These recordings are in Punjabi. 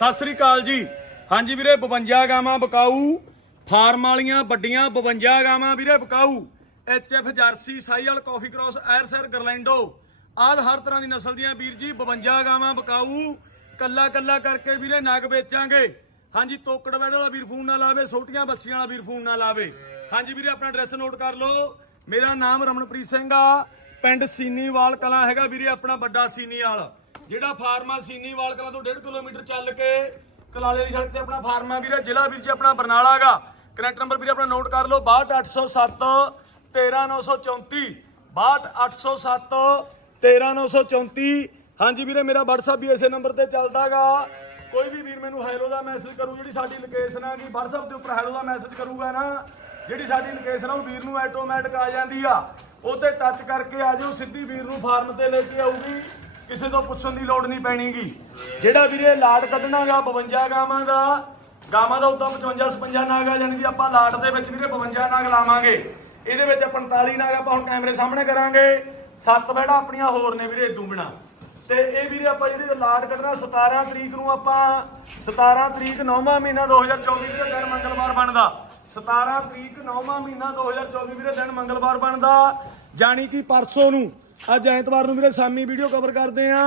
ਸਤਿ ਸ੍ਰੀ ਅਕਾਲ ਜੀ। ਹਾਂਜੀ ਵੀਰੇ 52 ਗਾਵਾਂ ਬਕਾਊ। ਫਾਰਮ ਵਾਲੀਆਂ ਵੱਡੀਆਂ 52 ਗਾਵਾਂ ਵੀਰੇ ਬਕਾਊ। ਐਚਐਫ ਜਰਸੀ ਸਾਈਵਾਲ ਕਾਫੀ ਕ੍ਰਾਸ, ਐਰਸਰ, ਗਰਲੈਂਡੋ। ਆਦ ਹਰ ਤਰ੍ਹਾਂ ਦੀ ਨਸਲ ਦੀਆਂ ਵੀਰ ਜੀ 52 ਗਾਵਾਂ ਬਕਾਊ। ਕੱਲਾ ਕੱਲਾ ਕਰਕੇ ਵੀਰੇ ਨਗ ਵੇਚਾਂਗੇ। ਹਾਂਜੀ, ਤੋਕੜ ਬੈਡ ਵਾਲਾ ਵੀਰ ਫੋਨ ਨਾ ਲਾਵੇ ਛੋਟੀਆਂ ਬੱਸੀਆਂ ਵਾਲਾ ਵੀਰ ਫੋਨ ਨਾ ਲਾਵੇ। ਹਾਂਜੀ ਵੀਰੇ, ਆਪਣਾ ਐਡਰੈਸ ਨੋਟ ਕਰ ਲਓ। ਮੇਰਾ ਨਾਮ ਰਮਨਪ੍ਰੀਤ ਸਿੰਘ ਆ। ਪਿੰਡ ਸੀਨੀਵਾਲ ਕਲਾਂ ਹੈਗਾ ਵੀਰੇ, ਆਪਣਾ ਵੱਡਾ ਸੀਨੀਵਾਲ। ਜਿਹੜਾ ਫਾਰਮਾ ਸੀਨੀਵਾਲ ਕਲਾਂ ਤੋਂ 1.5 ਕਿਲੋਮੀਟਰ ਚੱਲ ਕੇ ਕਲਾਲੇ ਦੀ ਸੜਕ ਤੇ ਆਪਣਾ ਫਾਰਮਾ ਵੀਰੇ, ਜ਼ਿਲ੍ਹਾ ਵੀਰ ਜੀ ਆਪਣਾ ਬਰਨਾਲਾ ਹੈਗਾ। ਕਨੈਕਟ ਨੰਬਰ ਵੀਰੇ ਆਪਣਾ ਨੋਟ ਕਰ ਲਓ 62807 13934 62807 13934 ਹਾਂਜੀ ਵੀਰੇ, ਮੇਰਾ WhatsApp ਵੀ ਇਸੇ ਨੰਬਰ ਤੇ ਚੱਲਦਾਗਾ। ਕੋਈ ਵੀ ਵੀਰ ਮੈਨੂੰ ਹੈਲੋ ਦਾ ਮੈਸੇਜ ਕਰੂ, ਜਿਹੜੀ ਸਾਡੀ ਲੋਕੇਸ਼ਨ ਹੈਗੀ ਕਿ WhatsApp ਦੇ ਉੱਪਰ ਹੈਲੋ ਦਾ ਮੈਸੇਜ ਕਰੂਗਾ ਨਾ, ਜਿਹੜੀ ਸਾਡੀ ਲੋਕੇਸ਼ਨ ਆ, ਉਹ ਵੀਰ ਨੂੰ ਆਟੋਮੈਟਿਕ ਆ ਜਾਂਦੀ ਆ। ਉਹ ਤੇ ਟੱਚ ਕਰਕੇ ਆ ਜਾਓ, ਸਿੱਧੀ ਵੀਰ ਨੂੰ ਫਾਰਮ ਤੇ ਲੈ ਕੇ ਆਊਗੀ। ਕਿਸੇ ਤੋਂ ਪੁੱਛਣ ਦੀ ਲੋੜ ਨਹੀਂ ਪੈਣੀਗੀ। ਜਿਹੜਾ ਵੀਰੇ ਲਾਟ ਕੱਢਣਾਗਾ 52 ਗਾਵਾਂ ਦਾ ਗਾਵਾਂ ਦਾ ਉਦਾਂ 55 56 ਨਾਗ ਆ ਜਾਣਗੇ, ਆਪਾਂ ਲਾਟ ਦੇ ਵਿੱਚ ਵੀਰੇ 52 ਨਾਗ ਲਾਵਾਂਗੇ। ਇਹਦੇ ਵਿੱਚ 45 ਨਾਗ ਆਪਾਂ ਹੁਣ ਕੈਮਰੇ ਸਾਹਮਣੇ ਕਰਾਂਗੇ। ਸੱਤ ਬੈੜਾ ਆਪਣੀਆਂ ਹੋਰ ਨੇ ਵੀਰੇ ਇਦੋਂ ਤੇ ਇਹ ਵੀਰੇ ਆਪਾਂ ਜਿਹੜੀ ਲਾਟ ਕੱਢਣਾ 17 ਤਰੀਕ ਨੂੰ ਆਪਾਂ 17 ਤਰੀਕ 9ਵਾਂ ਮਹੀਨਾ 2024 ਵੀਰੇ, ਦਿਨ ਮੰਗਲਵਾਰ ਬਣਦਾ। 17 ਤਰੀਕ 9ਵਾਂ ਮਹੀਨਾ 2024 ਵੀਰੇ, ਦਿਨ ਮੰਗਲਵਾਰ ਬਣਦਾ। ਜਾਣੀ ਕਿ ਪਰਸੋਂ ਨੂੰ ਅੱਜ ਐਤਵਾਰ ਨੂੰ ਵੀਰੇ ਸਾਮੀ ਵੀਡੀਓ ਕਵਰ ਕਰਦੇ ਆ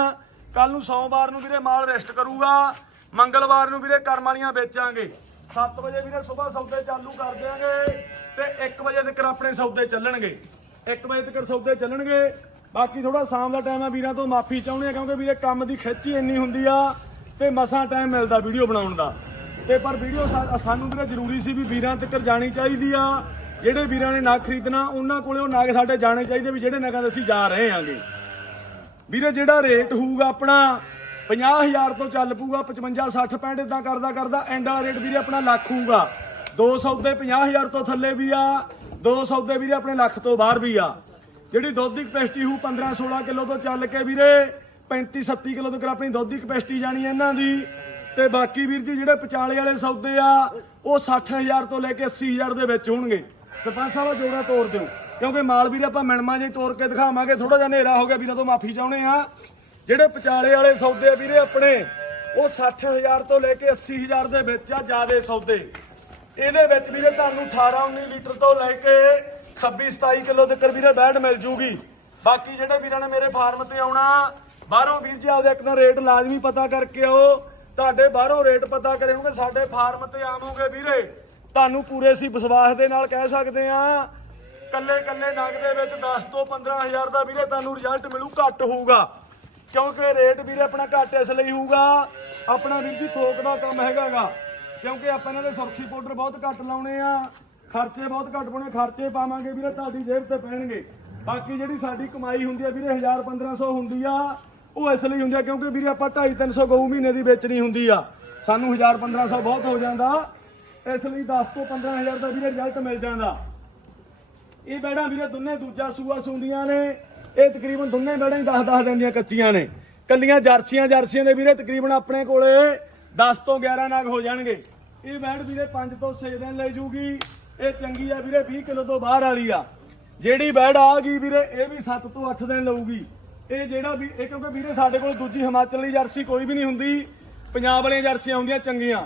ਕੱਲ ਨੂੰ ਸੋਮਵਾਰ ਨੂੰ ਵੀਰੇ ਮਾਲ ਰੈਸਟ ਕਰੂਗਾ। ਮੰਗਲਵਾਰ ਨੂੰ ਵੀਰੇ ਕਰਮ ਵਾਲੀਆਂ ਵੇਚਾਂਗੇ। 7 ਵਜੇ ਵੀਰੇ ਸਵੇਰ ਸੌਦੇ ਚਾਲੂ ਕਰ ਦਿਆਂਗੇ ਤੇ 1 ਵਜੇ ਤੱਕ ਆਪਣੇ ਸੌਦੇ ਚੱਲਣਗੇ। 1 ਵਜੇ ਤੱਕ ਸੌਦੇ ਚੱਲਣਗੇ। ਬਾਕੀ ਥੋੜਾ ਸ਼ਾਮ ਦਾ ਟਾਈਮ ਆ ਵੀਰਾਂ ਤੋਂ ਮਾਫੀ ਚਾਹੁੰਦੇ ਆ ਕਿਉਂਕਿ ਵੀਰੇ ਕੰਮ ਦੀ ਖਿੱਚੀ ਇੰਨੀ ਹੁੰਦੀ ਆ ਤੇ ਮਸਾਂ ਟਾਈਮ ਮਿਲਦਾ ਵੀਡੀਓ ਬਣਾਉਣ ਦਾ। ਤੇ ਪਰ ਵੀਡੀਓ ਸਾਨੂੰ ਵੀਰੇ ਜ਼ਰੂਰੀ ਸੀ ਵੀ ਵੀਰਾਂ ਤੱਕ ਜਾਣੀ ਚਾਹੀਦੀ ਆ। ਜਿਹੜੇ ਵੀਰਾਂ ਨੇ ਨਗ ਖਰੀਦਣਾ, ਉਹਨਾਂ ਕੋਲੇ ਉਹ ਨਗ ਸਾਡੇ ਜਾਣੇ ਚਾਹੀਦੇ ਵੀ ਜਿਹੜੇ ਨਗਾਂ ਦੇ ਅਸੀਂ ਜਾ ਰਹੇ ਆਂਗੇ। ਵੀਰੇ, ਜਿਹੜਾ ਰੇਟ ਹੋਊਗਾ ਆਪਣਾ 50000 ਤੋਂ ਚੱਲ ਪੂਗਾ 55 60 65 ਇਦਾਂ ਕਰਦਾ ਕਰਦਾ ਐਂਡ ਵਾਲਾ ਰੇਟ ਵੀਰੇ ਆਪਣਾ ਲੱਖ ਹੋਊਗਾ। 200 ਦੇ 50000 ਤੋਂ ਥੱਲੇ ਵੀ ਆ 200 ਦੇ ਵੀਰੇ ਆਪਣੇ ਲੱਖ ਤੋਂ ਬਾਹਰ ਵੀ ਆ। ਜਿਹੜੀ ਦੁੱਧ ਦੀ ਕਪੈਸਿਟੀ ਹੋਊ 15 16 ਕਿਲੋ ਤੋਂ ਚੱਲ ਕੇ ਵੀਰੇ 35 37 ਕਿਲੋ ਤੱਕ ਆਪਣੀ ਦੁੱਧ ਦੀ ਕਪੈਸਿਟੀ ਜਾਣੀ ਇਹਨਾਂ ਦੀ। ਤੇ ਬਾਕੀ ਵੀਰ ਜੀ ਜਿਹੜੇ ਪਚਾਲੇ ਵਾਲੇ ਸੌਦੇ ਆ, ਉਹ 60000 ਤੋਂ ਲੈ ਕੇ 80000 ਦੇ ਵਿੱਚ ਹੋਣਗੇ। ਸਰਪੰਚ ਸਾਹਿਬ ਜੋੜਾ ਤੋੜ ਦਿਓ। ਕਿਉਂਕਿ ਮਾਲ ਵੀਰੇ ਆਪਾਂ ਮਿਣਮਾ ਜੇ ਤੋੜ ਕੇ ਦਿਖਾਵਾਂਗੇ ਥੋੜਾ ਜਿਹਾ ਹਨੇਰਾ ਹੋ ਗਿਆ ਵੀਰਾਂ ਤੋਂ ਮਾਫੀ ਚਾਹੁੰਦੇ ਆ ਜਿਹੜੇ ਵਿਚਾਲੇ ਵਾਲੇ ਸੌਦੇ ਵੀਰੇ ਆਪਣੇ, ਉਹ 60000 ਤੋਂ ਲੈ ਕੇ 80000 ਦੇ ਵਿੱਚ ਆ ਜਿਆਦੇ ਸੌਦੇ। ਇਹਦੇ ਵਿੱਚ ਵੀਰੇ ਤੁਹਾਨੂੰ 18 19 ਲੀਟਰ ਤੋਂ ਲੈ ਕੇ 26 27 ਕਿਲੋ ਤੱਕ ਵੀਰੇ ਬੈਡ ਮਿਲ ਜੂਗੀ। ਬਾਕੀ ਜਿਹੜੇ ਵੀਰਾਂ ਨੇ ਮੇਰੇ ਫਾਰਮ ਤੇ ਆਉਣਾ, ਬਾਹਰੋਂ ਵੀਰ ਜੀ ਆਪਦੇ ਇੱਕ ਨਾ ਰੇਟ ਲਾਜ਼ਮੀ ਪਤਾ ਕਰਕੇ ਆਓ। ਤੁਹਾਡੇ ਬਾਹਰੋਂ ਰੇਟ ਪਤਾ ਕਰੇਗੇ ਸਾਡੇ ਫਾਰਮ ਤੇ ਆਵੋਗੇ ਵੀਰੇ। ਤੁਹਾਨੂੰ ਪੂਰੇ ਸੀ ਵਿਸ਼ਵਾਸ ਦੇ ਨਾਲ ਕਹਿ ਸਕਦੇ ਆ ਕੱਲੇ ਕੱਲੇ ਨਗ ਦੇ ਵਿੱਚ 10 ਤੋਂ 15000 ਦਾ ਵੀਰੇ ਤੁਹਾਨੂੰ ਰਿਜ਼ਲਟ ਮਿਲੂ, ਘੱਟ ਹੋਊਗਾ। ਕਿਉਂਕਿ ਰੇਟ ਵੀਰੇ ਆਪਣਾ ਘੱਟ ਇਸ ਲਈ ਹੋਊਗਾ, ਆਪਣਾ ਵੀਰ ਜੀ ਥੋਕ ਦਾ ਕੰਮ ਹੈਗਾਗਾ। ਕਿਉਂਕਿ ਆਪਾਂ ਇਹਨਾਂ ਦੇ ਸੁਰਖੀ ਪਾਊਡਰ ਬਹੁਤ ਘੱਟ ਲਾਉਣੇ ਆ, ਖਰਚੇ ਬਹੁਤ ਘੱਟ ਪਾਉਣੇ, ਖਰਚੇ ਪਾਵਾਂਗੇ ਵੀਰੇ, ਤੁਹਾਡੀ ਜੇਬ ਤੇ ਪੈਣਗੇ। ਬਾਕੀ ਜਿਹੜੀ ਸਾਡੀ ਕਮਾਈ ਹੁੰਦੀ ਆ ਵੀਰੇ 1000 1500 ਹੁੰਦੀ ਆ, ਉਹ ਇਸ ਲਈ ਹੁੰਦੀ ਆ ਕਿਉਂਕਿ ਵੀਰੇ ਆਪਾਂ 2.5 300 ਗਊ ਮਹੀਨੇ ਦੀ ਵੇਚਣੀ ਹੁੰਦੀ ਆ। ਸਾਨੂੰ 1000 1500 ਬਹੁਤ ਹੋ ਜਾਂਦਾ। ਇਸ ਲਈ 10 ਤੋਂ 15000 ਦਾ ਵੀਰੇ ਰਿਜ਼ਲਟ ਮਿਲ ਜਾਂਦਾ। ਇਹ ਬੈੜਾਂ ਵੀਰੇ ਦੋਨੇ ਦੂਜਾ ਸੂਆ ਸੁੰਦੀਆਂ ਨੇ। ਇਹ ਤਕਰੀਬਨ ਦੋਨੇ ਬੈੜਾਂ ਹੀ 10 10 ਦਿਨ ਦੀਆਂ ਕੱਚੀਆਂ ਨੇ। ਕੱਲੀਆਂ ਜਰਸੀਆਂ ਜਰਸੀਆਂ ਦੇ ਵੀਰੇ ਤਕਰੀਬਨ ਆਪਣੇ ਕੋਲੇ 10 ਤੋਂ 11 ਨਾਗ ਹੋ ਜਾਣਗੇ। ਇਹ ਬੈੜ ਵੀਰੇ 5 ਤੋਂ 6 ਦਿਨ ਲੈ ਜੂਗੀ। ਇਹ ਚੰਗੀ ਆ ਵੀਰੇ 20 ਕਿਲੋ ਤੋਂ ਬਾਹਰ ਵਾਲੀ ਆ। ਜਿਹੜੀ ਬੈੜ ਆ ਗਈ ਵੀਰੇ, ਇਹ ਵੀ 7 ਤੋਂ 8 ਦਿਨ ਲਊਗੀ। ਇਹ ਜਿਹੜਾ ਵੀ, ਇਹ ਕਿਉਂਕਿ ਵੀਰੇ ਸਾਡੇ ਕੋਲ ਦੂਜੀ ਹਿਮਾਚਲੀ ਜਰਸੀ ਕੋਈ ਵੀ ਨਹੀਂ ਹੁੰਦੀ। ਪੰਜਾਬ ਵਾਲੀਆਂ ਜਰਸੀਆਂ ਹੁੰਦੀਆਂ ਚੰਗੀਆਂ।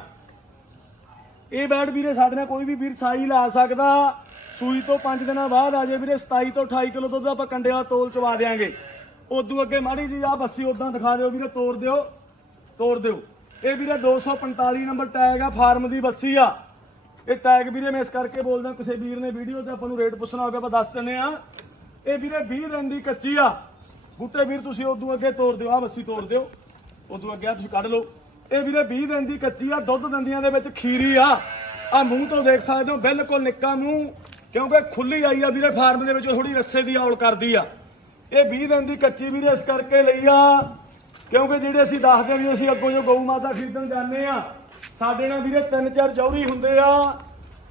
ਇਹ ਬੈਡ ਵੀਰੇ, ਸਾਡੇ ਨਾਲ ਕੋਈ ਵੀ ਵੀਰ ਸਾਈ ਲਾ ਸਕਦਾ। ਸੂਈ ਤੋਂ 5 ਦਿਨਾਂ ਬਾਅਦ ਆ ਜੇ ਵੀਰੇ 27 ਤੋਂ 28 ਕਿਲੋ ਦੁੱਧ ਆਪਾਂ ਕੰਡੇ ਵਾਲਾ ਤੋਲ ਚਵਾ ਦੇਾਂਗੇ ਉਦੋਂ ਅੱਗੇ ਮਾੜੀ ਜੀ ਆ ਬੱਸੀ ਉਦਾਂ ਦਿਖਾ ਦਿਓ ਵੀਰੇ ਤੋੜ ਦਿਓ ਤੋੜ ਦਿਓ। ਇਹ ਵੀਰੇ 245 ਨੰਬਰ ਟੈਗ ਆ, ਫਾਰਮ ਦੀ ਬੱਸੀ ਆ। ਇਹ ਟੈਗ ਵੀਰੇ ਮੈਂ ਇਸ ਕਰਕੇ ਬੋਲਦਾ, ਕਿਸੇ ਵੀਰ ਨੇ ਵੀਡੀਓ ਤੇ ਆਪਾਂ ਨੂੰ ਰੇਟ ਪੁੱਛਣਾ ਹੋਵੇ, ਆਪਾਂ ਦੱਸ ਦਿੰਨੇ ਆ ਇਹ ਵੀਰੇ 20 ਦਿਨ ਦੀ ਕੱਚੀ ਆ। ਬੂਟੇ ਵੀਰ, ਤੁਸੀਂ ਉਦੋਂ ਅੱਗੇ ਤੋੜ ਦਿਓ ਆ ਬੱਸੀ ਤੋੜ ਦਿਓ। ਉਦੋਂ ਅੱਗੇ ਆ ਤੁਸੀਂ ਕੱਢ ਲਓ। ਇਹ ਵੀਰੇ 20 ਦਿਨ ਦੀ ਕੱਚੀ ਆ, ਦੁੱਧ ਦੰਦੀਆਂ ਦੇ ਵਿੱਚ ਖੀਰੀ ਆ। ਆ ਮੂੰਹ ਤੋਂ ਦੇਖ ਸਕਦੇ ਹੋ, ਬਿਲਕੁਲ ਨਿੱਕਾ ਮੂੰਹ, ਕਿਉਂਕਿ ਖੁੱਲੀ ਆਈ ਆ ਵੀਰੇ ਫਾਰਮ ਦੇ ਵਿੱਚ ਥੋੜੀ ਰੱਸੇ ਦੀ ਔਲ ਕਰਦੀ ਆ। ਇਹ 20 ਦਿਨ ਦੀ ਕੱਚੀ ਵੀਰੇ ਇਸ ਕਰਕੇ ਲਈ ਆ, ਕਿਉਂਕਿ ਜਿਹੜੇ ਅਸੀਂ ਦੱਸਦੇ ਵੀ ਅਸੀਂ ਅੱਗੋਂ ਜੋ ਗਊ ਮਾਤਾ ਖਰੀਦਣ ਜਾਂਦੇ ਆ, ਸਾਡੇ ਨਾਲ ਵੀਰੇ ਤਿੰਨ ਚਾਰ ਜੌਹਰੀ ਹੁੰਦੇ ਆ,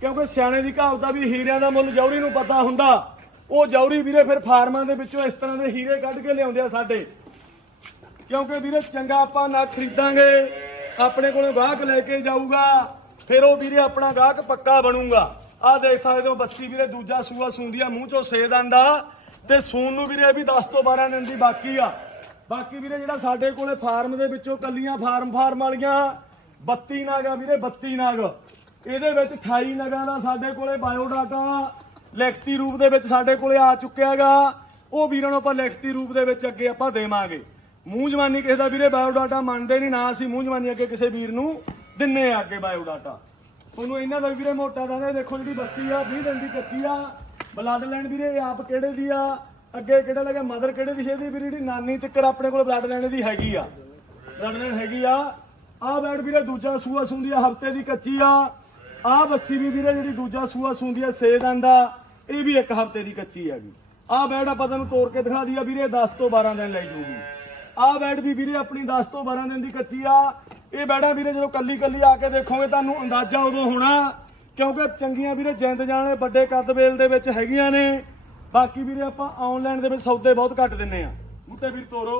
ਕਿਉਂਕਿ ਸਿਆਣੇ ਦੀ ਕਹਾਵਤ ਆ ਵੀ ਹੀਰਿਆਂ ਦਾ ਮੁੱਲ ਜੌਹਰੀ ਨੂੰ ਪਤਾ ਹੁੰਦਾ। ਉਹ ਜੌਹਰੀ ਵੀਰੇ ਫਿਰ ਫਾਰਮਾਂ ਦੇ ਵਿੱਚੋਂ ਇਸ ਤਰ੍ਹਾਂ ਦੇ ਹੀਰੇ ਕੱਢ ਕੇ ਲਿਆਉਂਦੇ ਆ ਸਾਡੇ। ਕਿਉਂਕਿ ਵੀਰੇ ਚੰਗਾ ਆਪਾਂ ਨਾ ਖਰੀਦਾਂਗੇ, ਆਪਣੇ ਕੋਲੋਂ ਗਾਹਕ ਲੈ ਕੇ ਜਾਊਗਾ, ਫਿਰ ਉਹ ਵੀਰੇ ਆਪਣਾ ਗਾਹਕ ਪੱਕਾ ਬਣੂਗਾ। ਆਹ ਦੇਖ ਸਕਦੇ ਹੋ ਬੱਸੀ ਵੀਰੇ, ਦੂਜਾ ਸੂਆ ਸੂੰਦੀ ਆ, ਮੂੰਹ ਚੋਂ ਸੇਦ ਆਂਦਾ ਤੇ ਸੂਨ ਨੂੰ ਵੀਰੇ ਇਹ ਵੀ 10 ਤੋਂ 12 ਦਿਨ ਦੀ ਬਾਕੀ ਆ। ਬਾਕੀ ਵੀਰੇ ਜਿਹੜਾ ਸਾਡੇ ਕੋਲੇ ਫਾਰਮ ਦੇ ਵਿੱਚੋਂ ਕੱਲੀਆਂ ਫਾਰਮ ਫਾਰਮ ਵਾਲੀਆਂ 32 ਨਾਗ ਆ ਵੀਰੇ 32 ਨਾਗ। ਇਹਦੇ ਵਿੱਚ 28 ਨਗਾਂ ਦਾ ਸਾਡੇ ਕੋਲੇ ਬਾਇਓਡਾਟਾ, ਲਿਖਤੀ ਰੂਪ ਦੇ ਵਿੱਚ ਸਾਡੇ ਕੋਲੇ ਆ ਚੁੱਕਿਆਗਾ ਉਹ ਵੀਰਾਂ ਨੂੰ ਆਪਾਂ ਲਿਖਤੀ ਰੂਪ ਦੇ ਵਿੱਚ ਅੱਗੇ ਆਪਾਂ ਦੇਵਾਂਗੇ। ਮੂੰਹ ਜਵਾਨੀ ਕਿਸੇ ਦਾ ਵੀਰੇ ਬਾਇਓਡਾਟਾ ਮੰਨਦੇ ਨਹੀਂ, ਨਾ ਅਸੀਂ ਮੂੰਹ ਜਵਾਨੀ ਅੱਗੇ ਕਿਸੇ ਵੀਰ ਨੂੰ ਦਿੰਨੇ ਆ ਅੱਗੇ ਬਾਇਓਡਾਟਾ। ਤੁਹਾਨੂੰ ਇਹਨਾਂ ਦਾ ਵੀਰੇ ਮੋਟਾ ਦਾ ਦੇਖੋ ਜਿਹੜੀ ਬੱਸੀ ਆ 20 ਦਿਨ ਦੀ ਕੱਚੀ ਆ ਬਲੱਡ ਲੈਣ ਵੀਰੇ, ਇਹ ਆਪ ਕਿਹੜੇ ਦੀ ਆ, ਅੱਗੇ ਕਿਹੜਾ ਲੱਗਾ ਮਦਰ ਕਿਹੜੇ ਦੀ ਸੀ ਵੀਰੇ ਜਿਹੜੀ ਨਾਨੀ ਤੱਕਰ ਆਪਣੇ ਕੋਲ ਬਲੱਡ ਲੈਣ ਦੀ ਹੈਗੀ ਆ। ਬਲੱਡ ਲੈਣ ਹੈਗੀ ਆ ਆ ਬੈਡ ਵੀਰੇ ਦੂਜਾ ਸੂਆ ਸੁੰਦੀ ਆ, ਹਫ਼ਤੇ ਦੀ ਕੱਚੀ ਆ ਆ ਬੱਚੀ ਵੀ ਵੀਰੇ ਜਿਹੜੀ ਦੂਜਾ ਸੂਆ ਸੁੰਦੀ ਆ ਸੇ ਦਿਨ ਇਹ ਵੀ ਇੱਕ ਹਫ਼ਤੇ ਦੀ ਕੱਚੀ ਹੈਗੀ। ਆ ਬੈਡ ਆਪਾਂ ਤੁਹਾਨੂੰ ਤੋੜ ਕੇ ਦਿਖਾ ਦਈਆ ਵੀਰੇ 10 ਤੋਂ 12 ਦਿਨ ਲੈ ਜੂਗੀ। ਆਹ ਬੈਡ ਵੀ ਵੀਰੇ ਆਪਣੀ 10 ਤੋਂ 12 ਦਿਨ ਦੀ ਕੱਚੀ ਆ। ਇਹ ਬੈਡਾਂ ਵੀਰੇ ਜਦੋਂ ਕੱਲੀ ਕੱਲੀ ਆ ਕੇ ਦੇਖੋਗੇ ਤੁਹਾਨੂੰ ਅੰਦਾਜ਼ਾ ਉਦੋਂ ਹੋਣਾ, ਕਿਉਂਕਿ ਚੰਗੀਆਂ ਵੀਰੇ ਜਿੰਦ ਜਾਣੇ ਵੱਡੇ ਕੱਦ ਵੇਲ ਦੇ ਵਿੱਚ ਹੈਗੀਆਂ ਨੇ। ਬਾਕੀ ਵੀਰੇ ਆਪਾਂ ਆਨਲਾਈਨ ਦੇ ਵਿੱਚ ਸੌਦੇ ਬਹੁਤ ਘੱਟ ਦਿੰਨੇ ਆ। ਬੂਟੇ ਵੀਰ ਤੋਰੋ।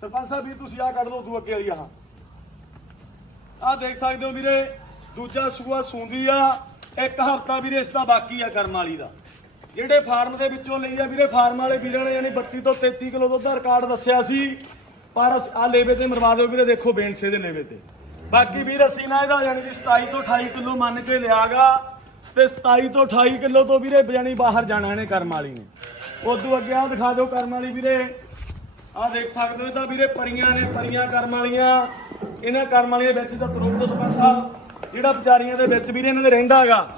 ਸਰਪੰਚ ਸਾਹਿਬ ਵੀ ਤੁਸੀਂ ਆ ਕੱਢ ਲਓ ਦੂ ਅੱਗੇ ਵਾਲੀ ਆਹ। ਆ ਦੇਖ ਸਕਦੇ ਹੋ ਵੀਰੇ, ਦੂਜਾ ਸੂਆ ਸੂੰਦੀ ਆ। ਇੱਕ ਹਫਤਾ ਵੀਰੇ ਇਸ ਦਾ ਬਾਕੀ ਆ ਕਰਮ ਵਾਲੀ ਦਾ। ਜਿਹੜੇ ਫਾਰਮ ਦੇ ਵਿੱਚੋਂ ਲਈ ਆ ਵੀਰੇ, ਫਾਰਮ ਵਾਲੇ ਵੀਰਾਂ ਨੇ ਯਾਨੀ 32 ਤੋਂ 33 ਕਿਲੋ ਦੁੱਧ ਦਾ ਰਿਕਾਰਡ ਦੱਸਿਆ ਸੀ। ਪਰ ਆ ਲੇਵੇ ਤੇ ਮਰਵਾ ਦਿਓ ਵੀਰੇ, ਦੇਖੋ ਬੇਨਸੇ ਦੇ ਲੇਵੇ ਤੇ। ਬਾਕੀ ਵੀਰ, ਅਸੀਂ ਨਾ ਇਹਦਾ ਯਾਨੀ ਕਿ 27 ਤੋਂ 28 ਕਿਲੋ ਮੰਨ ਕੇ ਲਿਆਗਾ ਤੇ 27 ਤੋਂ 28 ਕਿਲੋ ਤੋਂ ਵੀਰੇ ਯਾਨੀ ਬਾਹਰ ਜਾਣਾ ਇਹਨੇ ਕਰਮ ਵਾਲੀ ਨੇ। ਉਦੋਂ ਅੱਗੇ ਆ ਦਿਖਾ ਦਿਓ ਕਰਮ ਵਾਲੀ ਵੀਰੇ। ਆ ਦੇਖ ਸਕਦੇ ਹੋ ਇਹਦਾ ਵੀਰੇ ਪਰੀਆਂ ਨੇ, ਪਰੀਆਂ ਕਰਮ ਵਾਲੀਆਂ। ਇਹਨਾਂ ਕਰਮ ਵਾਲੀਆਂ ਵਿੱਚ ਤਾਂ ਕਰੋੜ ਦੋ ਸਰਪੰਚ ਸਾਹਿਬ ਜਿਹੜਾ ਵਿਚਾਰੀਆਂ ਦੇ ਵਿੱਚ ਵੀਰੇ ਇਹਨਾਂ ਦੇ ਰਹਿੰਦਾ ਹੈਗਾ।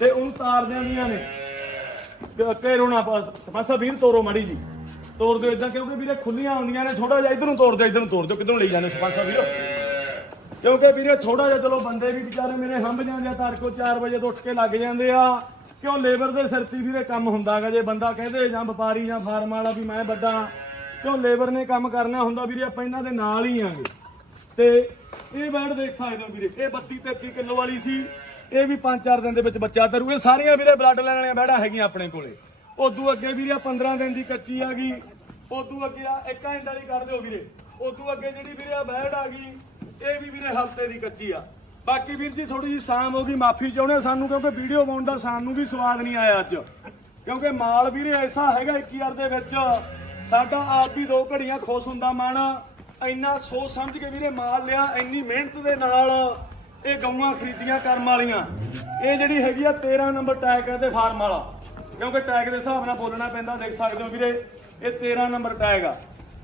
ਤੇ ਉਹਨੂੰ ਤਾਰ ਦਿੰਦੀਆਂ ਨੇ। ਕੇ ਰੋਣਾ ਸਰਪੰਚ ਵੀਰ ਤੋਰੋ ਮਾੜੀ ਜੀ। ਤੋੜ ਦਿਓ ਇਦਾਂ ਕਿਉਂਕਿ ਵੀਰੇ ਖੁੱਲੀਆਂ ਹੁੰਦੀਆਂ ਨੇ ਥੋੜਾ ਜਿਹਾ ਇਧਰ ਨੂੰ ਤੋੜ ਦਿਓ, ਇਧਰ ਨੂੰ ਤੋੜ ਦਿਓ, ਕਿੱਧਰੋਂ ਲਈ ਜਾਂਦੇ ਸਰਪੰਚ ਵੀਰੋ? ਕਿਉਂਕਿ ਵੀਰੇ ਥੋੜਾ ਜਿਹਾ, ਚਲੋ ਬੰਦੇ ਵੀ ਵਿਚਾਰੇ ਮੇਰੇ ਹੰਬ ਜਾਂਦੇ ਆ ਤੜਕੋ 4 ਵਜੇ ਤੋਂ ਉੱਠ ਕੇ ਲੱਗ ਜਾਂਦੇ ਆ। ਕਿਉਂ ਲੇਬਰ ਦੇ ਸਿਰ ਤੇ ਵੀਰੇ ਕੰਮ ਹੁੰਦਾਗਾ ਜੇ ਬੰਦਾ ਕਹਿੰਦੇ ਜਾਂ ਵਪਾਰੀ ਜਾਂ ਫਾਰਮ ਵਾਲਾ ਵੀ ਮੈਂ ਵੱਡਾ, ਕਿਉਂ ਲੇਬਰ ਨੇ ਕੰਮ ਕਰਨਾ ਹੁੰਦਾ ਵੀਰੇ, ਆਪਾਂ ਇਹਨਾਂ ਦੇ ਨਾਲ ਹੀ ਆਂਗੇ। ਤੇ ਇਹ ਬੈਡ ਦੇਖ ਸਕਦੇ ਹੋ ਵੀਰੇ, ਇਹ 32 33 ਕਿਲੋ ਵਾਲੀ ਸੀ। ਇਹ ਵੀ 5-4 ਦਿਨ ਦੇ ਵਿੱਚ ਬੱਚਾ ਤਰੂ ਇਹ ਸਾਰੀਆਂ ਵੀਰੇ ਬਲੱਡ ਲੈਣ ਵਾਲੀਆਂ ਬੈੜਾਂ ਹੈਗੀਆਂ ਆਪਣੇ ਕੋਲੇ। ਉਦੋਂ ਅੱਗੇ ਵੀਰੇ ਆਹ 15 ਦਿਨ ਦੀ ਕੱਚੀ ਆ ਗਈ। ਉਦੋਂ ਅੱਗੇ ਆ ਇੱਕ ਘੰਟੇ ਵਾਲੀ ਕਰ ਦਿਓ ਵੀਰੇ। ਉਦੋਂ ਅੱਗੇ ਜਿਹੜੀ ਵੀਰੇ ਆ ਬੈੜ ਆ ਗਈ, ਇਹ ਵੀ ਵੀਰੇ ਹਫ਼ਤੇ ਦੀ ਕੱਚੀ ਆ। ਬਾਕੀ ਵੀਰ ਜੀ ਥੋੜੀ ਜੀ ਸ਼ਾਮ ਹੋ ਗਈ, ਮਾਫੀ ਚਾਹੁੰਦੇ ਹਾਂ ਸਾਨੂੰ, ਕਿਉਂਕਿ ਵੀਡੀਓ ਪਾਉਣ ਦਾ ਸਾਨੂੰ ਵੀ ਸਵਾਦ ਨਹੀਂ ਆਇਆ ਅੱਜ। ਕਿਉਂਕਿ ਮਾਲ ਵੀਰੇ ਐਸਾ ਹੈਗਾ 21000 ਦੇ ਵਿੱਚ, ਸਾਡਾ ਆਪ ਵੀ ਦੋ ਘੜੀਆਂ ਖੁਸ਼ ਹੁੰਦਾ ਮਨ ਇੰਨਾ ਸੋਚ ਸਮਝ ਕੇ ਵੀਰੇ ਮਾਲ ਲਿਆ, ਇੰਨੀ ਮਿਹਨਤ ਦੇ ਨਾਲ ਇਹ ਗਊਆਂ ਖਰੀਦੀਆਂ ਕਰਮ ਵਾਲੀਆਂ। ਇਹ ਜਿਹੜੀ ਹੈਗੀ ਆ 13 ਨੰਬਰ ਟੈਗ ਤੇ ਫਾਰਮ ਵਾਲਾ। ਕਿਉਂਕਿ ਟੈਗ ਦੇ ਹਿਸਾਬ ਨਾਲ ਬੋਲਣਾ ਪੈਂਦਾ, ਦੇਖ ਸਕਦੇ ਹੋ ਵੀਰੇ, ਇਹ 13 ਨੰਬਰ ਟੈਗ ਆ।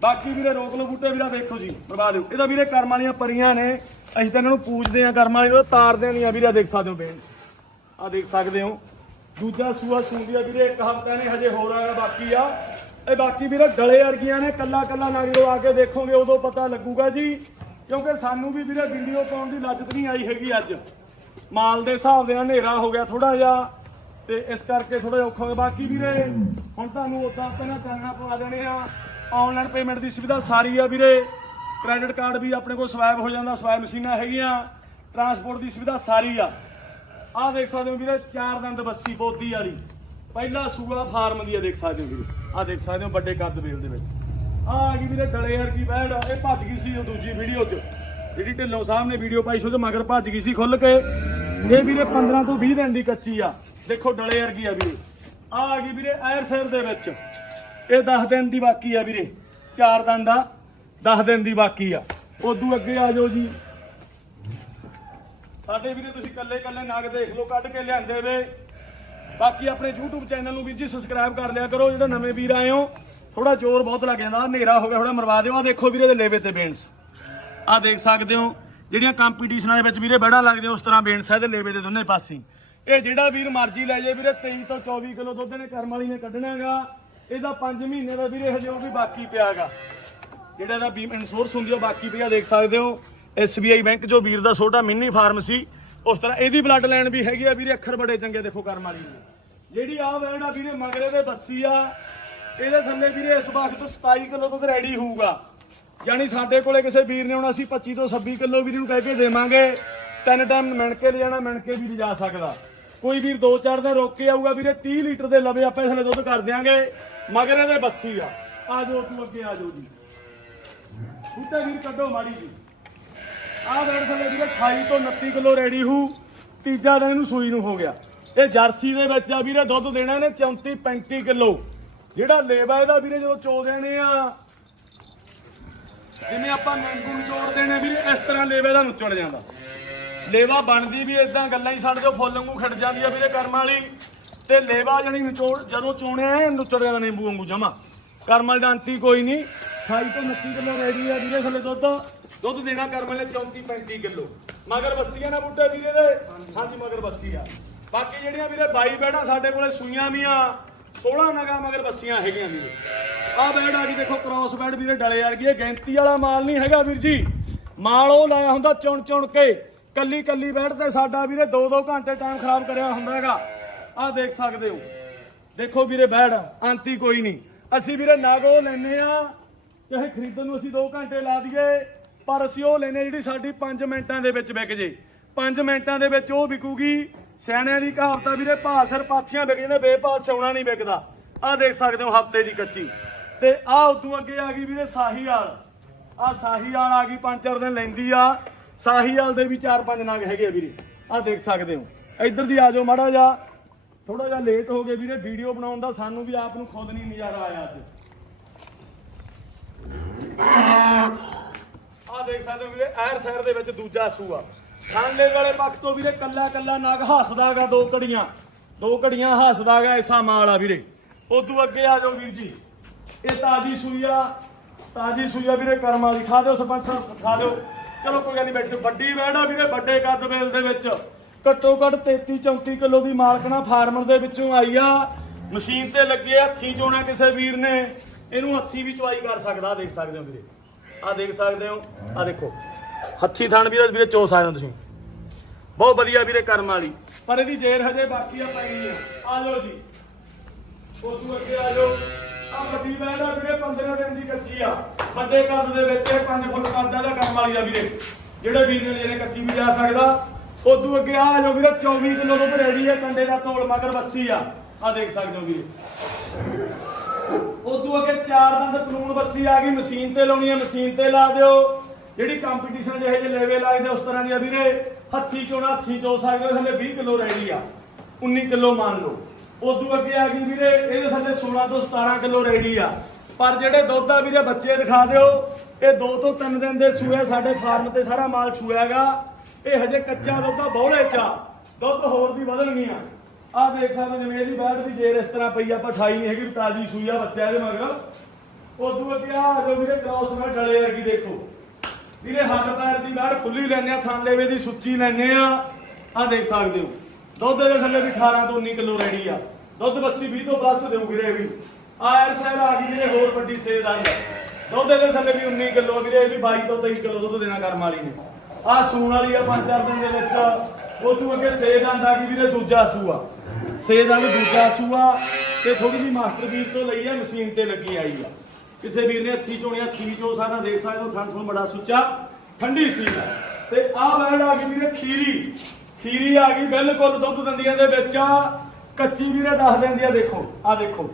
ਬਾਕੀ ਵੀਰੇ ਰੋਕ ਲਓ ਬੂਟੇ, ਵੀਰਾ ਦੇਖੋ ਜੀ ਬਰਬਾ ਦਿਓ। ਇਹਦਾ ਵੀਰੇ ਕਰਮ ਵਾਲੀਆਂ ਪਰੀਆਂ ਨੇ, ਅਸੀਂ ਤਾਂ ਇਹਨਾਂ ਨੂੰ ਪੂਜਦੇ ਆ ਕਰਮ ਵਾਲੀ ਨੂੰ ਤਾਰਦੇ ਨਹੀਂ ਆ ਵੀਰੇ ਦੇਖ ਸਕਦੇ ਹੋ ਬੇਂਚ ਆ ਦੇਖ ਸਕਦੇ ਹੋ। ਦੂਜਾ ਸੂਆ ਸੂੰਦੀ ਆ ਵੀਰੇ, ਇੱਕ ਹਫਤਾ ਨਹੀਂ, ਹਜੇ ਹੋਰ ਆਇਆ ਬਾਕੀ ਆ। ਇਹ ਬਾਕੀ ਵੀਰੇ ਗਲੇ ਵਰਗੀਆਂ ਨੇ ਕੱਲਾ ਕੱਲਾ ਨਗਰੋ ਆ ਕੇ ਦੇਖੋਗੇ, ਉਦੋਂ ਪਤਾ ਲੱਗੂਗਾ ਜੀ। ਕਿਉਂਕਿ ਸਾਨੂੰ ਵੀ ਵੀਰੇ ਵੀਡੀਓ ਪਾਉਣ ਦੀ ਲੱਜਤ ਨਹੀਂ ਆਈ ਹੈਗੀ ਅੱਜ। ਮਾਲ ਦੇ ਹਿਸਾਬ ਦੇ ਨਾਲ ਹਨੇਰਾ ਹੋ ਗਿਆ ਥੋੜਾ ਜਿਹਾ ਤੇ ਇਸ ਕਰਕੇ ਥੋੜਾ ਜਿਹਾ ਔਖਾ ਹੋ ਗਿਆ। ਬਾਕੀ ਵੀਰੇ, ਹੁਣ ਤੁਹਾਨੂੰ ਉਦਾਂ ਪਹਿਲਾਂ ਚਾਨਣਾ ਪਵਾ ਦੇਣੇ ਆ। ਆਨਲਾਈਨ ਪੇਮੈਂਟ ਦੀ ਸੁਵਿਧਾ ਸਾਰੀ ਆ ਵੀਰੇ। ਕ੍ਰੈਡਿਟ ਕਾਰਡ ਵੀ ਆਪਣੇ ਕੋਲ ਸਵੈਪ ਹੋ ਜਾਂਦਾ ਸਵੈਪ ਮਸ਼ੀਨਾਂ ਹੈਗੀਆਂ। ਟਰਾਂਸਪੋਰਟ ਦੀ ਸੁਵਿਧਾ ਸਾਰੀ ਆ। ਆਹ ਦੇਖ ਸਕਦੇ ਹੋ ਵੀਰੇ, ਚਾਰ ਦੰਦ ਬੱਸੀ, ਬੋਦੀ ਵਾਲੀ। ਪਹਿਲਾ ਸੂਆ ਫਾਰਮ ਦੀ ਆ, ਦੇਖ ਸਕਦੇ ਹੋ ਵੀਰੇ। ਆਹ ਦੇਖ ਸਕਦੇ ਹੋ ਵੱਡੇ ਕੱਦ ਬੇਲ ਦੇ ਵਿੱਚ। ਆਹ ਆ ਗਈ ਵੀਰੇ ਡਲੇ ਵਰਗੀ ਬੈੜ ਇਹ ਭੱਜ ਗਈ ਸੀ ਉਹ ਦੂਜੀ ਵੀਡੀਓ 'ਚ। ਜਿਹੜੀ ਢਿੱਲੋਂ ਸਾਹਿਬ ਨੇ ਵੀਡੀਓ ਪਾਈ ਸੀ ਉਹ ਮਗਰ ਭੱਜ ਗਈ ਸੀ ਖੁੱਲ ਕੇ। ਇਹ ਵੀਰੇ 15 ਤੋਂ 20 ਦਿਨ ਦੀ ਕੱਚੀ ਆ। ਦੇਖੋ ਡਲੇ ਵਰਗੀ ਆ ਵੀਰੇ। ਆਹ ਆ ਗਈ ਵੀਰੇ ਐਰ ਸਿਰ ਦੇ ਵਿੱਚ। ਇਹ 10 ਦਿਨ ਦੀ ਬਾਕੀ ਆ ਵੀਰੇ। ਚਾਰ ਦਿਨ ਦਾ 10 ਦਿਨ ਦੀ ਬਾਕੀ ਆ। ਉਦੋਂ ਅੱਗੇ ਆ ਜਾਓ ਜੀ। ਸਾਡੇ ਵੀਰੇ ਤੁਸੀਂ ਕੱਲੇ ਕੱਲੇ ਨਗ ਦੇਖ ਲਓ, ਕੱਢ ਕੇ ਲਿਆਂਦੇ ਵੇ। ਬਾਕੀ ਆਪਣੇ YouTube ਚੈਨਲ ਨੂੰ ਵੀਰ ਜੀ ਸਬਸਕ੍ਰਾਈਬ ਕਰ ਲਿਆ ਕਰੋ, ਜਿਹੜਾ ਨਵੇਂ ਵੀਰ ਆਏ ਹੋ। ਥੋੜਾ ਜ਼ੋਰ ਬਹੁਤ ਲੱਗ ਜਾਂਦਾ, ਹਨੇਰਾ ਹੋ ਗਿਆ ਥੋੜਾ ਮਰਵਾ ਦਿਓ। ਆ ਦੇਖੋ ਵੀਰੇ ਦੇ ਲੇਵੇ ਤੇ ਬੇਨਸ। ਆ ਦੇਖ ਸਕਦੇ ਹੋ, ਜਿਹੜੀਆਂ ਕੰਪੀਟੀਸ਼ਨਾਂ ਦੇ ਵਿੱਚ ਵੀਰੇ ਬੜਾ ਲੱਗਦੇ ਉਸ ਤਰ੍ਹਾਂ ਬੇਨਸ ਹੈ ਤੇ ਲੇਵੇ ਦੇ ਦੋਨੇ ਪਾਸੇ। ਇਹ ਜਿਹੜਾ ਵੀਰ ਮਰਜ਼ੀ ਲੈ ਜੇ ਵੀਰੇ 23 ਤੋਂ 24 ਕਿਲੋ ਦੁੱਧ ਨੇ ਕਰਮ ਵਾਲੀ ਨੇ ਕੱਢਣਾ ਕੱਢਣਾਗਾ ਇਹਦਾ 5 ਮਹੀਨੇ ਦਾ ਵੀਰੇ ਹਜੇ ਉਹ ਵੀ ਬਾਕੀ ਪਿਆ ਪਿਆਗਾ ਜਿਹੜਾ ਇਹਦਾ ਬੀਮ ਇਨਸੋਰਸ ਹੁੰਦੀ ਉਹ ਬਾਕੀ ਪਿਆ, ਦੇਖ ਸਕਦੇ ਹੋ। SBI ਬੈਂਕ ਜੋ ਵੀਰ ਦਾ ਛੋਟਾ ਮਿੰਨੀ ਫਾਰਮ ਸੀ, ਉਸ ਤਰ੍ਹਾਂ ਇਹਦੀ ਬਲੱਡ ਲਾਈਨ ਵੀ ਹੈਗੀ ਆ ਵੀਰੇ, ਅੱਖਰ ਬੜੇ ਚੰਗੇ ਦੇਖੋ ਕਰਮ ਵਾਲੀ ਜਿਹੜੀ ਆ ਵੈੜ ਆ ਵੀਰੇ, ਮਗਰੇ ਦੇ ਬੱਸੀ ਆ ਇਹਦੇ ਥੱਲੇ ਵੀਰੇ ਇਸ ਵਕਤ 27 ਕਿਲੋ ਦੁੱਧ ਰੈਡੀ ਹੋਊਗਾ। ਯਾਨੀ ਸਾਡੇ ਕੋਲੇ ਕਿਸੇ ਵੀਰ ਨੇ ਆਉਣਾ ਅਸੀਂ 25 ਤੋਂ 26 ਕਿਲੋ ਵੀਰ ਨੂੰ ਕਹਿ ਕੇ ਦੇਵਾਂਗੇ, ਤਿੰਨ ਟਾਈਮ ਮਿਣ ਕੇ ਲਿਜਾਣਾ ਮਿਣ ਕੇ ਵੀ ਲਿਜਾ ਸਕਦਾ। ਕੋਈ ਵੀਰ ਦੋ ਚਾਰ ਦਿਨ ਰੋਕ ਕੇ ਆਊਗਾ ਵੀਰੇ 30 ਲੀਟਰ ਦੇ ਲਵੇ ਆਪਾਂ ਇਸ ਲਈ ਦੁੱਧ ਕਰ ਦਿਆਂਗੇ, ਮਗਰ ਇਹਦੇ ਬੱਸੀ ਆ। ਆ ਜਾਓ ਤੂੰ ਅੱਗੇ, ਆ ਜਾਓ ਜੀ। ਬੂਟੇ ਵੀਰ ਕੱਢੋ ਮਾੜੀ ਜੀ। ਆਹ ਵੇੜ ਥੱਲੇ ਵੀਰੇ 28 ਤੋਂ 29 ਕਿਲੋ ਰੈਡੀ ਹੂ ਤੀਜਾ ਦਿਨ ਇਹਨੂੰ ਸੂਈ ਨੂੰ ਹੋ ਗਿਆ। ਇਹ ਜਰਸੀ ਦੇ ਵਿੱਚ ਆ ਵੀਰੇ, ਦੁੱਧ ਦੇਣਾ ਇਹਨੇ 34 35 ਕਿਲੋ। ਜਿਹੜਾ ਲੇਵਾ ਇਹਦਾ ਵੀਰੇ ਜਦੋਂ ਚੋ ਦੇਣੇ ਆ, ਜਿਵੇਂ ਆਪਾਂ ਨਿੰਬੂ ਨਿਚੋੜ ਦੇਣੇ ਵੀਰੇ, ਇਸ ਤਰ੍ਹਾਂ ਲੇਵਾ ਦਾ ਨੁੱਚੜ ਜਾਂਦਾ। ਲੇਵਾ ਬਣਦੀ ਵੀ ਇਦਾਂ ਗੱਲਾਂ ਹੀ ਸਾਡੇ ਤੋਂ ਫੁੱਲ ਵਾਂਗੂ ਖੜ ਜਾਂਦੀ ਆ ਵੀਰੇ ਕਰਮ ਵਾਲੀ। ਤੇ ਲੇਵਾ ਜਣੀ ਨਿਚੋੜ, ਜਦੋਂ ਚੋਣਿਆ ਨੁੱਚੜ ਜਾਂਦਾ ਨਿੰਬੂ ਵਾਂਗੂ ਜਮਾ। ਕਰਮ ਵਾਲੀ ਦਾ ਕੋਈ ਨਹੀਂ 28 ਤੋਂ 29 ਕਿਲੋ ਰੈਡੀ ਆ ਵੀਰੇ ਥੱਲੇ ਦੁੱਧ। ਦੁੱਧ ਦੇਣਾ ਕਰਮ ਵਾਲੇ 34 35 ਕਿਲੋ। ਮਗਰ ਬੱਸੀਆਂ ਨਾ ਬੁੱਟੇ ਵੀਰੇ ਦੇ। ਹਾਂਜੀ, ਮਗਰ ਬੱਸੀ ਆ। ਬਾਕੀ ਜਿਹੜੀਆਂ ਵੀਰੇ ਬਾਈ ਬੈਠਾ ਸਾਡੇ ਕੋਲੇ ਸੂਈਆਂ ਵੀ ਆ 16 ਨਗਾ ਮਗਰ ਬੱਸੀਆਂ ਹੈਗੀਆਂ ਵੀਰੇ। ਆ ਬੈਡ ਆ ਗਈ ਦੇਖੋ ਕ੍ਰਾਸ ਬੈਡ ਵੀਰੇ, ਡਲੇ ਵਰਗੀ ਇਹ ਗਿਣਤੀ ਵਾਲਾ ਮਾਲ ਨਹੀਂ ਹੈਗਾ ਵੀਰ ਜੀ। ਮਾਲ ਉਹ ਲਾਇਆ ਹੁੰਦਾ ਚੁਣ ਚੁਣ ਕੇ। ਕੱਲੀ ਕੱਲੀ ਬੈਡ ਤੇ ਸਾਡਾ ਵੀਰੇ 2-2 ਘੰਟੇ ਟਾਈਮ ਖਰਾਬ ਕਰਿਆ ਹੁੰਦਾ ਹੈਗਾ। ਆ ਦੇਖ ਸਕਦੇ ਹੋ। ਦੇਖੋ ਵੀਰੇ ਬੈਡ ਅੰਤੀ ਕੋਈ ਨਹੀਂ। ਅਸੀਂ ਵੀਰੇ ਨਾਗੋ ਲੈਨੇ ਆ ਚਾਹੇ ਖਰੀਦਣ ਨੂੰ ਅਸੀਂ 2 ਘੰਟੇ ਲਾ ਦਈਏ, ਪਰ ਅਸੀਂ ਉਹ ਲੈਨੇ ਜਿਹੜੀ ਸਾਡੀ 5 ਮਿੰਟਾਂ ਦੇ ਵਿੱਚ ਵਿਕ ਜੇ। 5 ਮਿੰਟਾਂ ਦੇ ਵਿੱਚ ਉਹ ਵਿਕੂਗੀ। ਸਿਆਣਿਆਂ ਦੀ ਕਹਾਵਤ ਆ ਵੀਰੇ ਭਾਅ ਪਾਥੀਆਂ ਵਿਕ ਜਾਂਦੇ ਬੇਭਾਅ ਸਿਉਣਾ ਨਹੀਂ ਵਿਕਦਾ। ਆ ਦੇਖ ਸਕਦੇ ਹੋ ਹਫ਼ਤੇ ਦੀ ਕੱਚੀ। ਤੇ ਆ ਉਦੋਂ ਅੱਗੇ ਆ ਗਈ ਵੀਰੇ ਸਾਹੀਵਾਲ। ਆ ਸਾਹੀਵਾਲ ਆ ਗਈ, ਪੰਜ ਚਾਰ ਦਿਨ ਲੈਂਦੀ ਆ। ਸਾਹੀਵਾਲ ਦੇ ਵੀ ਚਾਰ ਪੰਜ ਨਗ ਹੈਗੇ ਆ ਵੀਰੇ। ਆ ਦੇਖ ਸਕਦੇ ਹੋ। ਇੱਧਰ ਦੀ ਆ ਜਾਓ ਮਾੜਾ ਜਾ ਥੋੜਾ ਜਿਹਾ ਲੇਟ ਹੋ ਗਏ ਵੀਰੇ ਵੀਡੀਓ ਬਣਾਉਣ ਦਾ ਸਾਨੂੰ ਵੀ ਆਪ ਨੂੰ ਖੁਦ ਨਹੀਂ ਨਜ਼ਾਰਾ ਆਇਆ ਅੱਜ। ਆ ਦੇਖ ਸਕਦੇ ਹੋ ਵੀਰੇ, ਐਰ ਸ਼ਹਿਰ ਦੇ ਵਿੱਚ ਦੂਜਾ ਸੂਆ। ਖਾਨਲੇ ਵਾਲੇ ਪੱਖ ਤੋਂ ਵੀਰੇ ਕੱਲਾ ਕੱਲਾ ਨਗ ਹੱਸਦਾਗਾ ਦੋ ਘੜੀਆਂ। ਦੋ ਘੜੀਆਂ ਹੱਸਦਾਗਾ ਐਸਾ ਮਾਲ ਆ ਵੀਰੇ। ਉਦੋਂ ਅੱਗੇ ਆ ਜਾਓ ਵੀਰ ਜੀ। ਇਹ ਤਾਜੀ ਸੂਈਆ ਤਾਜੀ ਸੂਈਆ ਵੀਰੇ ਕਰਮ ਵਾਲੀ ਖਾ ਦਿਓ ਸਰਪੰਚ ਸਾਹਿਬ ਖਾ ਦਿਓ। ਚਲੋ ਕੋਈ ਗੱਲ ਨਹੀਂ ਬੈਠੋ। ਵੱਡੀ ਵੈੜ ਵੀਰੇ ਵੱਡੇ ਕੱਦ ਮੇਲ ਦੇ ਵਿੱਚ। ਘੱਟੋ ਘੱਟ 33 34 ਕਿਲੋ ਦੀ ਮਾਲਕਣਾ ਫਾਰਮਰ ਦੇ ਵਿੱਚੋਂ ਆਈ ਆ। ਮਸ਼ੀਨ ਤੇ ਲੱਗੇ ਆ, ਹੱਥੀ ਚੋਣਾ ਕਿਸੇ ਵੀਰ ਨੇ। ਇਹਨੂੰ ਹੱਥੀ ਵੀ ਚਵਾਈ ਕਰ ਸਕਦਾ ਦੇਖ ਸਕਦੇ ਹੋ ਵੀਰੇ। ਆ ਦੇਖ ਸਕਦੇ ਹੋ ਆ ਦੇਖੋ। ਹੱਥੀ ਥਣ ਵੀਰੇ ਵੀਰੇ ਚੋ ਸਕਦੇ ਹੋ ਤੁਸੀਂ। ਬਹੁਤ ਵਧੀਆ ਵੀਰੇ ਕਰਮ ਵਾਲੀ। ਪਰ ਇਹਦੀ ਜੇਰ ਹਜੇ ਬਾਕੀ ਆ ਪਈ ਆ। ਆ ਲਓ ਜੀ। ਉਸ ਤੋਂ ਅੱਗੇ ਆ ਜਾਓ। ਆ ਵੱਡੀ ਬੈਂਡ ਆ ਵੀਰੇ 15 ਦਿਨ ਦੀ ਕੱਚੀ ਆ। ਵੱਡੇ ਕੱਦ ਦੇ ਵਿੱਚ ਇਹ 5 ਫੁੱਟ ਕੱਦ ਦਾ ਕੰਮ ਵਾਲੀ ਆ ਵੀਰੇ। ਜਿਹੜੇ ਵੀਰ ਨੇ ਜਿਹੜੇ ਕੱਚੀ ਵੀ ਜਾ ਸਕਦਾ। ਉਦੋਂ ਅੱਗੇ ਆ ਜਾਓ ਵੀਰੇ 24 ਕਿਲੋ ਦੁੱਧ ਰੈਡੀ ਆ, ਕੰਡੇ ਦਾ ਤੋਲ ਮਗਰ ਬੱਸੀ ਆ। ਆ ਦੇਖ ਸਕਦੇ ਹੋ ਵੀਰੇ। ਉਦੋਂ ਅੱਗੇ ਚਾਰ ਦੰਦ ਕਾਨੂੰਨ ਬੱਸੀ ਆ ਗਈ, ਮਸ਼ੀਨ ਤੇ ਲਾਉਣੀ ਹੈ ਮਸ਼ੀਨ ਤੇ ਲਾ ਦਿਓ। ਜਿਹੜੀ ਕੰਪੀਟੀਸ਼ਨ ਜਿਹੇ ਜਿਹੇ ਲੈਵਲ ਲੱਗਦੇ ਉਸ ਤਰ੍ਹਾਂ ਦੀ ਆ ਵੀਰੇ, ਹੱਥੀ ਚੋਣਾ, ਹੱਥੀ ਚੋ ਸਕਦੇ ਹੋ ਥੱਲੇ 20 ਕਿਲੋ ਰੈਡੀ ਆ। 19 ਕਿਲੋ ਮੰਨ ਲਓ। ਉਦੋਂ ਅੱਗੇ ਆ ਗਈ ਵੀਰੇ, ਇਹਦੇ ਥੱਲੇ 16 ਤੋਂ 17 ਕਿਲੋ ਰੈਡੀ ਆ। ਪਰ ਜਿਹੜੇ ਦੁੱਧ ਆ ਵੀਰੇ, ਬੱਚੇ ਦਿਖਾ ਦਿਓ, ਇਹ 2 ਤੋਂ 3 ਦਿਨ ਦੇ ਸੂਏ ਸਾਡੇ ਫਾਰਮ ਤੇ ਸਾਰਾ ਮਾਲ ਛੂਇਆਗਾ। ਇਹ ਹਜੇ ਕੱਚਾ ਦੁੱਧ ਆ ਬੌਲੇ ਚ ਦੁੱਧ ਹੋਰ ਵੀ ਵਧਣਗੀਆਂ ਆ। ਦੇਖ ਸਕਦੇ ਜਿਵੇਂ ਇਹਦੀ ਬਾਅਦ ਦੀ ਜੇਰ ਇਸ ਤਰ੍ਹਾਂ ਪਈ ਆ, ਆਪਾਂ ਨਹੀਂ ਹੈਗੀ, ਤਾਜੀ ਸੂਈ ਆ ਬੱਚਾ ਇਹਦੇ ਮਗਰ। ਉਦੋਂ ਅੱਗੇ ਆ ਜੋ ਵੀਰੇ ਕ੍ਰਾਸ ਨਾਲ ਡਲੇ ਵਰਗੀ ਦੇਖੋ। ਵੀਰੇ, ਹੱਥ ਪੈਰ ਦੀ ਬਾੜ ਖੁੱਲੀ ਲੈਣੇ ਆ ਥਾਂ ਲੇਵੇ ਦੀ ਸੁੱਚੀ ਲੈਣੇ ਆ। ਆ ਦੇਖ ਸਕਦੇ ਹੋ। ਦੁੱਧ ਦੇ ਥੱਲੇ ਵੀ 18 ਤੋਂ 19 ਕਿਲੋ ਰੈਡੀ ਆ। ਦੁੱਧ ਬੱਸੀ 20 ਤੋਂ ਪਲੱਸ ਦੇਊ ਵੀਰੇ ਵੀ। ਆ ਐਰ ਸਹਿਰ ਆ ਗਈ ਵੀਰੇ, ਹੋਰ ਵੱਡੀ ਸੇਧ ਆ ਗਈ। ਦੁੱਧ ਦੇ ਥੱਲੇ ਵੀ 19 ਕਿਲੋ ਵੀਰੇ ਵੀ 22 ਤੋਂ 23 ਕਿਲੋ ਦੁੱਧ ਦੇਣਾ ਕਰਮ ਵਾਲੀ ਨੇ। ਆ ਸੂਣ ਵਾਲੀ ਆ ਪੰਜ ਚਾਰ ਦਿਨ ਦੇ ਵਿੱਚ। ਉਹ ਤੋਂ ਅੱਗੇ ਸੇਧ ਆਂਦਾ ਕਿ ਵੀਰੇ, ਦੂਜਾ ਸੂਆ ਸੇਧ ਵਾਲੀ ਦੂਜਾ ਸੂਆ ਤੇ ਥੋੜੀ ਜਿਹੀ ਮਾਸਟਰ ਵੀਰ ਤੋਂ ਲਈ ਆ, ਮਸ਼ੀਨ ਤੇ ਲੱਗੀ ਆਈ ਆ। ਕਿਸੇ ਵੀਰ ਨੇ ਹੱਥੀ ਚੋਣੇ, ਹੱਥੀ ਵੀ ਚੋ ਸਕਦਾ, ਦੇਖ ਸਕਦੇ ਹੋ, ਥਣ ਥਣ ਬੜਾ ਸੁੱਚਾ, ਠੰਡੀ ਸੀ। ਤੇ ਆਹ ਬੈੜ ਆ ਗਈ ਵੀਰੇ ਖੀਰੀ। ਖੀਰੀ ਆ ਗਈ, ਬਿਲਕੁਲ ਦੁੱਧ ਦੰਦੀਆਂ ਦੇ ਵਿੱਚ ਕੱਚੀ ਵੀਰੇ ਦੱਸ ਦਿੰਦੀ ਆ, ਦੇਖੋ ਆ ਦੇਖੋ।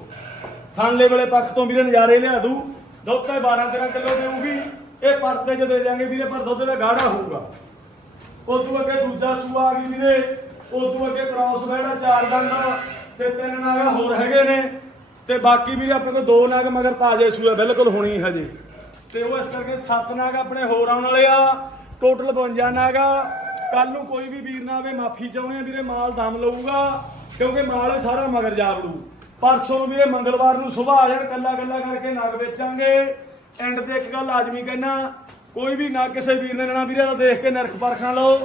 ਥਣਲੇ ਵਾਲੇ ਪੱਖ ਤੋਂ ਵੀਰੇ ਨਜ਼ਾਰੇ ਲਿਆ ਦੂ। ਦੁੱਧ ਤੇ 12 13 ਕਿਲੋ ਦੇਊਗੀ। ਇਹ ਪਰਤੇ ਚ ਦੇ ਦਿਆਂਗੇ ਵੀਰੇ, ਪਰ ਦੁੱਧ ਦਾ ਗਾੜਾ ਹੋਊਗਾ। ਉਦੋਂ ਅੱਗੇ ਦੂਜਾ ਸੂਆ ਆ ਗਈ ਵੀਰੇ। ਉਦੋਂ ਅੱਗੇ ਕ੍ਰਾਸ ਬੈੜਾ ਚਾਰ ਦੰਦ। ਤੇ ਤਿੰਨ ਨਾਗਾ ਹੋਰ ਹੈਗੇ ਨੇ। ਤੇ ਬਾਕੀ ਵੀਰੇ ਆਪਣੇ ਕੋਲ ਦੋ ਨਾਗ ਮਗਰ ਤਾਜੇ ਸੂਆ ਬਿਲਕੁਲ ਹੋਣੀ ਹਜੇ। ਤੇ ਉਹ ਇਸ ਕਰਕੇ ਸੱਤ ਨਾਗ ਆਪਣੇ ਹੋਰ ਆਉਣ ਵਾਲੇ ਆ ਟੋਟਲ 52 ਆ। ਕੱਲ ਨੂੰ ਕੋਈ ਵੀ ਵੀਰ ਨਾ ਆਵੇ, ਮਾਫੀ ਚਾਹੁੰਦੇ ਆ ਵੀਰੇ, ਮਾਲ ਦਮ ਲਊਗਾ, ਕਿਉਂਕਿ ਮਾਲ ਸਾਰਾ ਮਗਰ ਜਾ ਵੜੂ। ਪਰਸੋਂ ਵੀਰੇ ਮੰਗਲਵਾਰ ਨੂੰ ਸਵੇਰ ਆ ਜਾਣ ਕੱਲਾ ਕੱਲਾ ਕਰਕੇ ਨਾਗ ਵੇਚਾਂਗੇ। ਐਂਡ ਤੇ ਇੱਕ ਗੱਲ ਲਾਜ਼ਮੀ ਕਹਿਣਾ ਕੋਈ ਵੀ ਨਾਗ ਕਿਸੇ ਵੀਰ ਨੇ ਲੈਣਾ ਵੀਰੇ ਦਾ ਦੇਖ ਕੇ ਨਰਖ ਪਰਖਾਂ ਲਓ।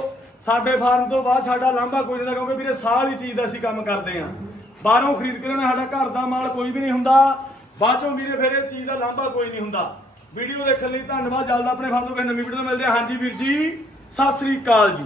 ਸਾਡੇ ਫਾਰਮ ਤੋਂ ਬਾਅਦ ਸਾਡਾ ਲਾਂਭਾ ਕੋਈ ਨਹੀਂ ਕਿਉਂਕਿ ਵੀਰੇ ਸਾਲ ਚੀਜ਼ ਦਾ ਅਸੀਂ ਕੰਮ ਕਰਦੇ ਆਂ। ਬਾਹਰੋਂ ਖਰੀਦ ਕੇ ਲੈਣਾ ਸਾਡਾ ਘਰ ਦਾ ਮਾਲ ਕੋਈ ਵੀ ਨਹੀਂ ਹੁੰਦਾ। ਬਾਅਦ ਚੋਂ ਵੀਰੇ ਫਿਰ ਇਹ ਚੀਜ਼ ਦਾ ਲਾਂਭਾ ਕੋਈ ਨਹੀਂ ਹੁੰਦਾ। ਵੀਡੀਓ ਦੇਖਣ ਲਈ ਧੰਨਵਾਦ ਜਲਦ ਆਪਣੇ ਫਾਰਮ ਤੋਂ ਨਵੀਂ ਵੀਡੀਓ ਮਿਲਦੇ ਹਾਂ। ਹਾਂਜੀ ਵੀਰ ਜੀ, ਸਤਿ ਸ੍ਰੀ ਅਕਾਲ ਜੀ।